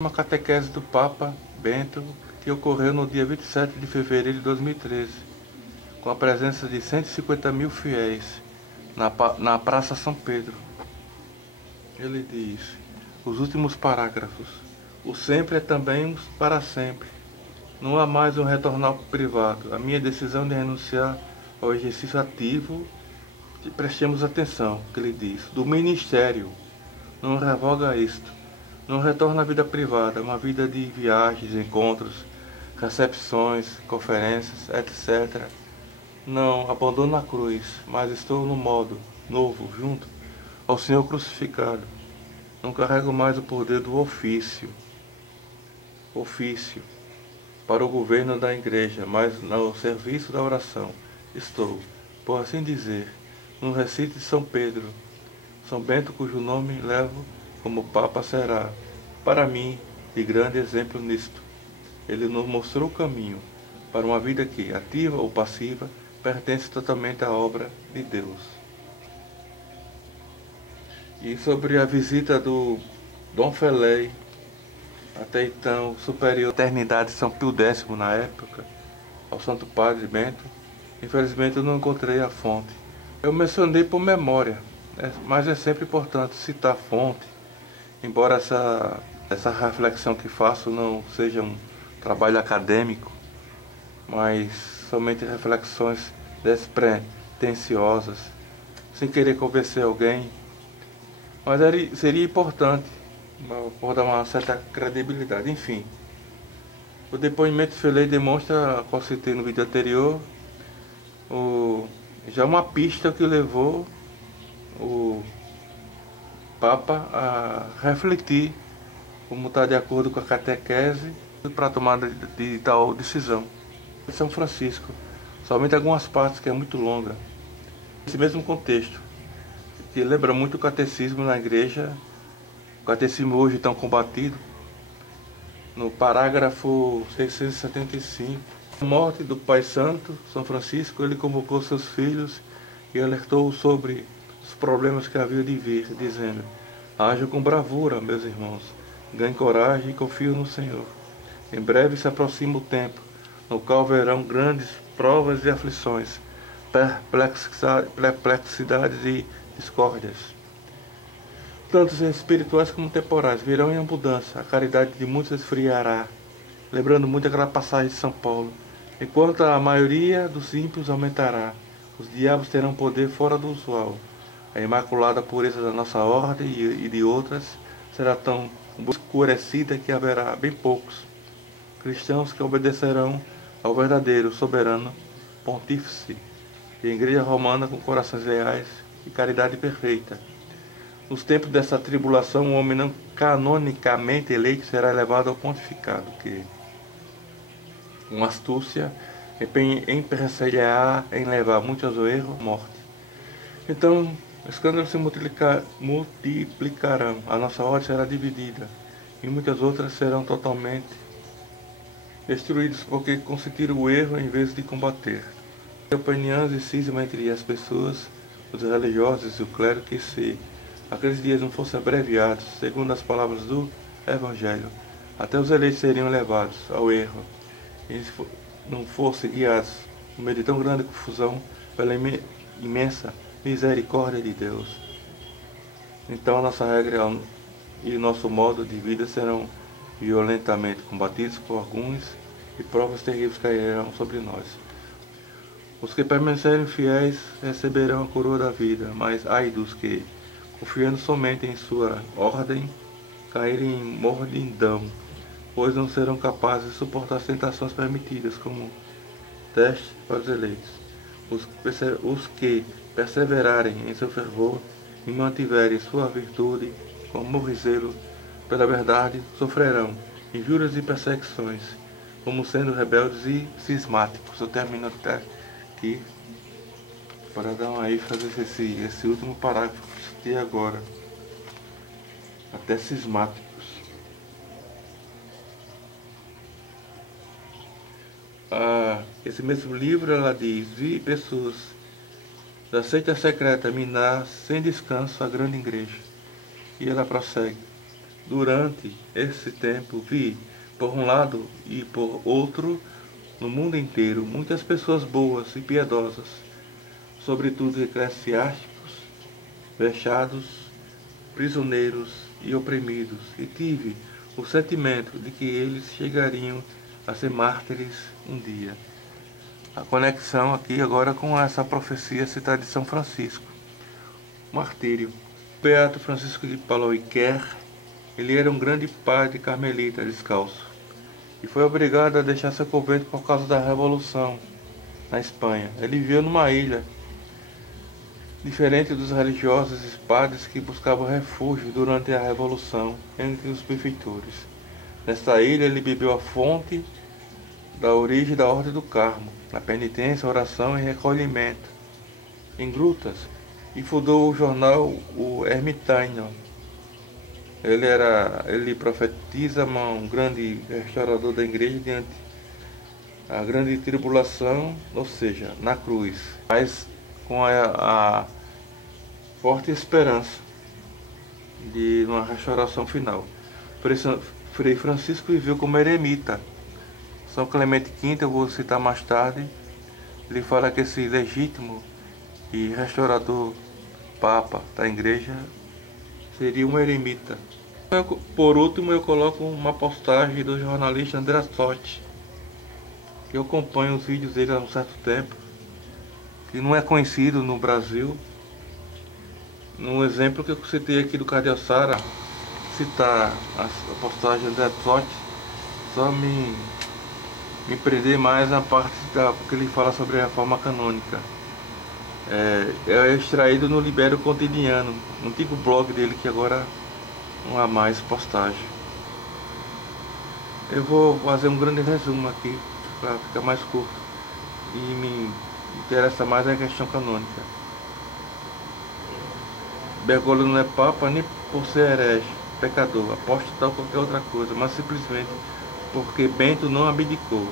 Uma catequese do Papa Bento que ocorreu no dia 27 de fevereiro de 2013, com a presença de 150 mil fiéis na Praça São Pedro. Ele diz, os últimos parágrafos: o sempre é também o para sempre. Não há mais um retornar privado. A minha decisão de renunciar ao exercício ativo, prestemos atenção, que ele diz, do ministério, não revoga isto. Não retorna à vida privada, uma vida de viagens, encontros, recepções, conferências, etc. Não abandono a cruz, mas estou no modo novo, junto ao Senhor crucificado. Não carrego mais o poder do ofício para o governo da igreja, mas no serviço da oração. Estou, por assim dizer, no recinto de São Pedro, São Bento, cujo nome levo como Papa será, para mim, de grande exemplo nisto. Ele nos mostrou o caminho para uma vida que, ativa ou passiva, pertence totalmente à obra de Deus. E sobre a visita do Dom Felei, até então superior à eternidade São Pio X na época, ao Santo Padre Bento, infelizmente eu não encontrei a fonte. Eu mencionei por memória, mas é sempre importante citar a fonte, embora essa reflexão que faço não seja um trabalho acadêmico, mas somente reflexões despretensiosas, sem querer convencer alguém. Mas seria importante, por dar uma certa credibilidade. Enfim, o depoimento de Felei demonstra, como citei no vídeo anterior, já uma pista que levou o Papa a refletir como está de acordo com a catequese para a tomada de tal decisão. São Francisco, somente algumas partes que é muito longa. Nesse mesmo contexto, que lembra muito o catecismo na igreja, o catecismo hoje tão combatido, no parágrafo 675. A morte do Pai Santo, São Francisco, ele convocou seus filhos e alertou sobre os problemas que haviam de vir, dizendo: haja com bravura, meus irmãos, ganhe coragem e confio no Senhor. Em breve se aproxima o tempo, no qual haverão grandes provas e aflições, perplexidades e discórdias, tanto espirituais como temporais, virão em abundância, a caridade de muitos esfriará, lembrando muito aquela passagem de São Paulo, enquanto a maioria dos ímpios aumentará, os diabos terão poder fora do usual, a imaculada pureza da nossa ordem e de outras será tão escurecida que haverá bem poucos cristãos que obedecerão ao verdadeiro, soberano pontífice e igreja romana com corações leais e caridade perfeita. Nos tempos dessa tribulação, o homem não canonicamente eleito será elevado ao pontificado, que, com astúcia, empenhar em levar muitos ao erro, morte. Então, escândalos se multiplicarão, a nossa ordem será dividida, e muitas outras serão totalmente destruídas porque consentiram o erro em vez de combater. Opiniões e cisma entre as pessoas, os religiosos e o clero, que se aqueles dias não fossem abreviados, segundo as palavras do Evangelho, até os eleitos seriam levados ao erro, e se não fossem guiados no meio de tão grande confusão pela imensa misericórdia de Deus. Então a nossa regra e o nosso modo de vida serão violentamente combatidos por alguns e provas terríveis cairão sobre nós. Os que permanecerem fiéis receberão a coroa da vida, mas ai dos que, confiando somente em sua ordem, caírem em mordidão, pois não serão capazes de suportar as tentações permitidas como teste para os eleitos. Os que perseverarem em seu fervor e mantiverem sua virtude com amor e zelo pela verdade, sofrerão injúrias e perseguições, como sendo rebeldes e cismáticos. Eu termino até aqui para dar uma ênfase esse último parágrafo que citei agora, até cismáticos. Esse mesmo livro ela diz: vi pessoas da seita secreta minar sem descanso a grande igreja. E ela prossegue: Durante esse tempo vi, por um lado e por outro, no mundo inteiro, muitas pessoas boas e piedosas, sobretudo eclesiásticos, vexados, prisioneiros e oprimidos, e tive o sentimento de que eles chegariam a ser mártires um dia. A conexão aqui agora com essa profecia citada de São Francisco. Martírio. Beato Francisco de Paula Iquer, ele era um grande padre carmelita descalço e foi obrigado a deixar seu convento por causa da Revolução na Espanha. Ele viveu numa ilha, diferente dos religiosos e padres que buscavam refúgio durante a Revolução entre os benfeitores. Nesta ilha ele bebeu a fonte da origem da Ordem do Carmo, na penitência, oração e recolhimento, em grutas, e fundou o jornal O Ermitaño. Ele profetiza um grande restaurador da igreja diante a grande tribulação, ou seja, na cruz, mas com a forte esperança de uma restauração final. Frei Francisco viveu como eremita. São Clemente V, eu vou citar mais tarde, ele fala que esse legítimo e restaurador Papa da igreja seria um eremita. Por último, eu coloco uma postagem do jornalista André Sotti, que eu acompanho os vídeos dele há um certo tempo, que não é conhecido no Brasil. No exemplo que eu citei aqui do Cardeal Sara, citar a postagem do André Sotti, só me prender mais na parte que ele fala sobre a reforma canônica. É extraído no Libério Cotidiano, um antigo blog dele que agora não há mais postagem. Eu vou fazer um grande resumo aqui para ficar mais curto e me interessa mais a questão canônica. Bergoglio não é papa nem por ser herege, pecador, apóstolo ou qualquer outra coisa, mas simplesmente porque Bento não abdicou.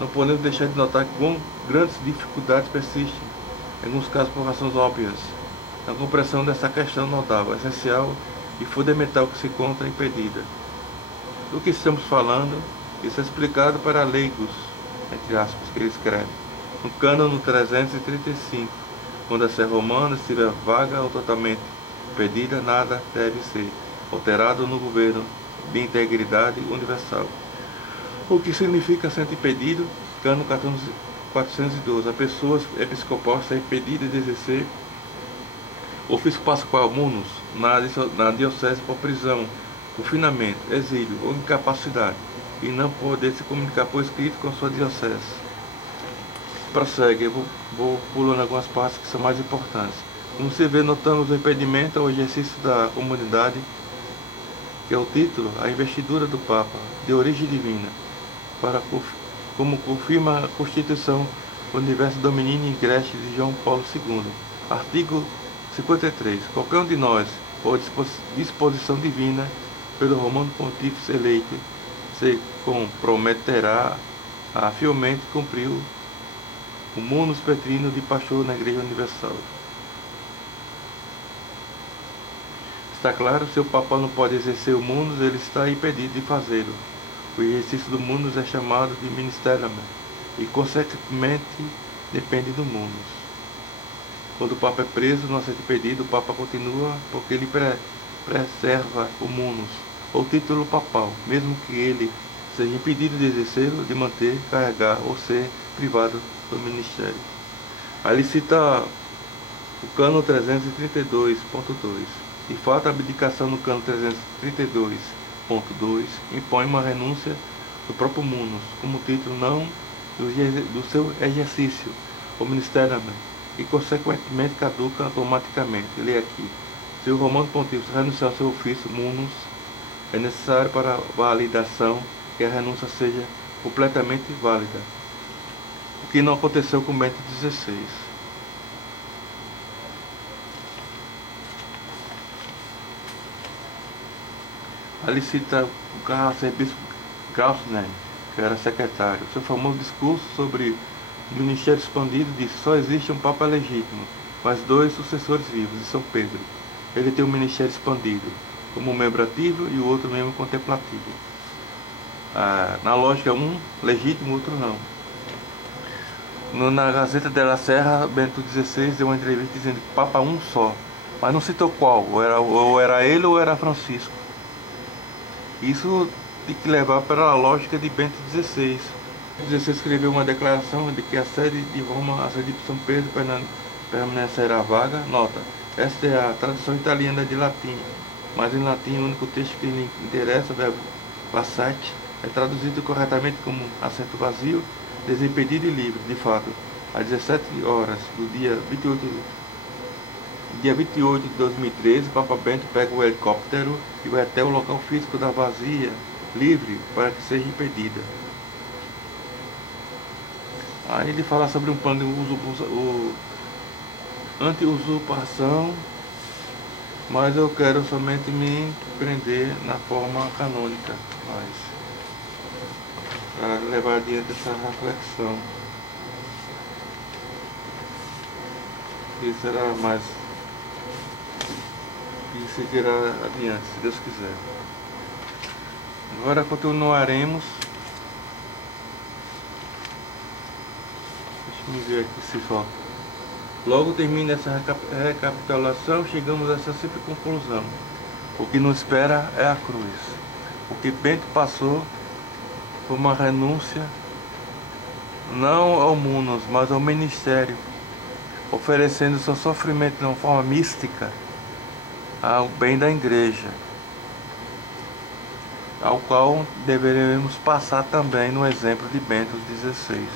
Não podemos deixar de notar que grandes dificuldades persistem, em alguns casos por razões óbvias, na compreensão dessa questão notável, essencial e fundamental que se encontra impedida. Do que estamos falando, isso é explicado para leigos, entre aspas, que ele escreve, no Cânono 335, quando a Sé Romana estiver vaga ou totalmente impedida, nada deve ser alterado no governo de integridade universal. O que significa ser impedido? Cânono 412. A pessoa episcopal está impedida de exercer ofício pascual munus na diocese por prisão, confinamento, exílio ou incapacidade, e não poder se comunicar por escrito com sua diocese. Prossegue, eu vou pulando algumas partes que são mais importantes. Como se vê, notamos o impedimento ao exercício da comunidade, que é o título, a investidura do Papa, de origem divina, como confirma a Constituição Universo Domini Ingreste de João Paulo II. Artigo 53. Qualquer um de nós, por disposição divina, pelo Romano Pontífice eleito, se comprometerá a fielmente cumprir o munus petrino de pastor na Igreja Universal. Está claro, se o Papa não pode exercer o munus, ele está impedido de fazê-lo. O exercício do munus é chamado de ministerium e, consequentemente, depende do munus. Quando o Papa é preso, não aceita impedido, o Papa continua porque ele preserva o munus, ou título papal, mesmo que ele seja impedido de exercê-lo, de manter, carregar ou ser privado do ministério. Aí ele cita o Cânono 332.2. De fato, a abdicação no Cânono 332.2 impõe uma renúncia do próprio munus, como título não do seu exercício, o ministério, e consequentemente caduca automaticamente. Lê aqui. Se o Romano Pontífice renunciar ao seu ofício munus, é necessário para a validação que a renúncia seja completamente válida, o que não aconteceu com Bento XVI. Ali cita o arcebispo Grausner, que era secretário. Seu famoso discurso sobre o ministério expandido disse: só existe um Papa legítimo, mas dois sucessores vivos, de São Pedro. Ele tem um ministério expandido. como membro ativo e o outro membro contemplativo. Na lógica, um legítimo, outro não. Na Gazeta de la Serra, Bento XVI deu uma entrevista dizendo que Papa um só, mas não citou qual, ou era ele ou era Francisco. Isso tem que levar para a lógica de Bento XVI. Bento XVI escreveu uma declaração de que a sede de Roma, a sede de São Pedro, permanecerá vaga. Nota, esta é a tradução italiana de latim, mas em latim o único texto que lhe interessa, o verbo passate, é traduzido corretamente como assento vazio, desimpedido e livre. De fato, às 17 horas do dia 28 de 2013, o Papa Bento pega o helicóptero e vai até o local físico da vazia, livre, para que seja impedida. Aí ele fala sobre um plano de anti-usurpação, mas eu quero somente me prender na forma canônica, para levar adiante essa reflexão. E será mais e seguirá adiante, se Deus quiser. Agora continuaremos. Deixa eu ver aqui se só. Logo termina essa recapitulação, chegamos a essa simples conclusão. O que nos espera é a cruz. O que Bento passou foi uma renúncia, não ao mundo, mas ao ministério, oferecendo seu sofrimento de uma forma mística ao bem da igreja, ao qual deveremos passar também no exemplo de Bento XVI.